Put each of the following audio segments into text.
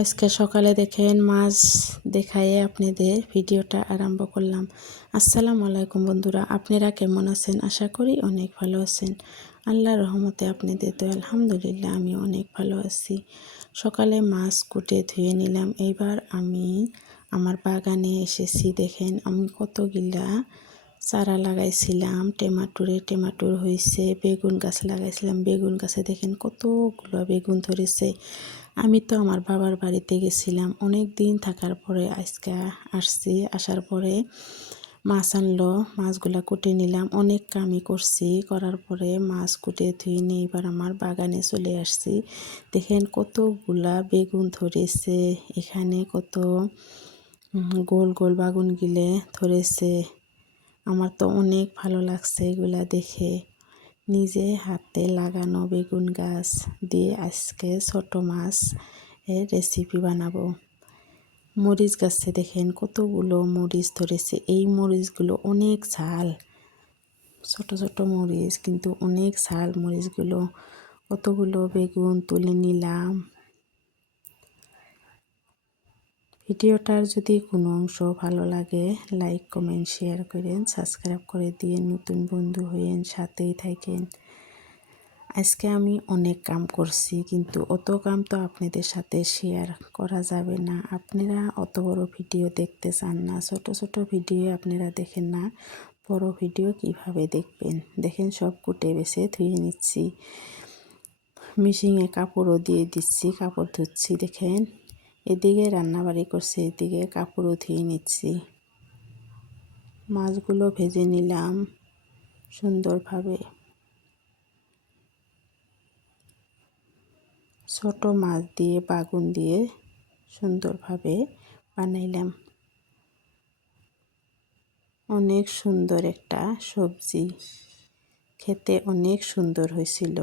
আজকে সকালে দেখেন মাছ দেখায়ে আপনাদের ভিডিওটা আরম্ভ করলাম। আসসালামু আলাইকুম বন্ধুরা, আপনারা কেমন আছেন? আশা করি অনেক ভালো আছেন। আল্লাহর রহমতে আপনাদের তো আলহামদুলিল্লাহ আমি অনেক ভালো আছি। সকালে মাছ কুটে ধুয়ে নিলাম। এইবার আমি আমার বাগানে এসেছি। দেখেন আমি কতগুলা চারা লাগাইছিলাম, টমেটোর হয়েছে। বেগুন গাছ লাগাইছিলাম, বেগুন গাছে দেখেন কতগুলো বেগুন ধরেছে। আমি তো আমার বাবার বাড়িতে গেছিলাম অনেক দিন থাকার পরে আজকে আসছি। আসার পরে মাছ আনলো, মাছগুলা কুটে নিলাম। অনেক কামই করছি, করার পরে মাছ কুটে ধুয়ে নিয়ে এবার আমার বাগানে চলে আসছি। দেখেন কতগুলা বেগুন ধরেছে, এখানে কত গোল গোল বাগুন গিলে ধরেছে। আমার তো অনেক ভালো লাগছে এগুলা দেখে। নিজে হাতে লাগানো বেগুন গাছ দিয়ে আজকে ছোট মাছ এর রেসিপি বানাবো। মরিচ গাছে দেখেন কতগুলো মরিচ ধরেছে। এই মরিচগুলো অনেক ঝাল, ছোট ছোট মরিচ কিন্তু অনেক ঝাল মরিচগুলো। কতগুলো বেগুন তুলে নিলাম। ভিডিওটার যদি কোনো অংশ ভালো লাগে লাইক কমেন্ট শেয়ার করেন, সাবস্ক্রাইব করে দিয়ে নতুন বন্ধু হয়েন, সাথেই থাকেন। আজকে আমি অনেক কাম করছি, কিন্তু অত কাম তো আপনাদের সাথে শেয়ার করা যাবে না। আপনারা অত বড় ভিডিও দেখতে চান না, ছোট ছোট ভিডিও আপনারা দেখেন না, বড় ভিডিও কিভাবে দেখবেন। দেখেন সব কুটে বেছে ধুয়ে নিচ্ছি, মেশিনে কাপড়ও দিয়ে দিচ্ছি, কাপড় ধুচ্ছি। দেখেন এদিকে রান্নাবাড়ি করছি, এদিকে কাপড়ও ধুয়ে নিচ্ছি। মাছগুলো ভেজে নিলাম সুন্দরভাবে। ছোট মাছ দিয়ে বাগুন দিয়ে সুন্দরভাবে বানাইলাম। অনেক সুন্দর একটা সবজি, খেতে অনেক সুন্দর হয়েছিল।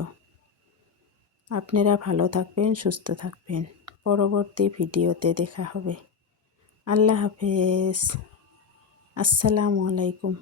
আপনারা ভালো থাকবেন, সুস্থ থাকবেন। পরবর্তী ভিডিওতে দেখা হবে। আল্লাহ হাফেজ। আসসালামু আলাইকুম।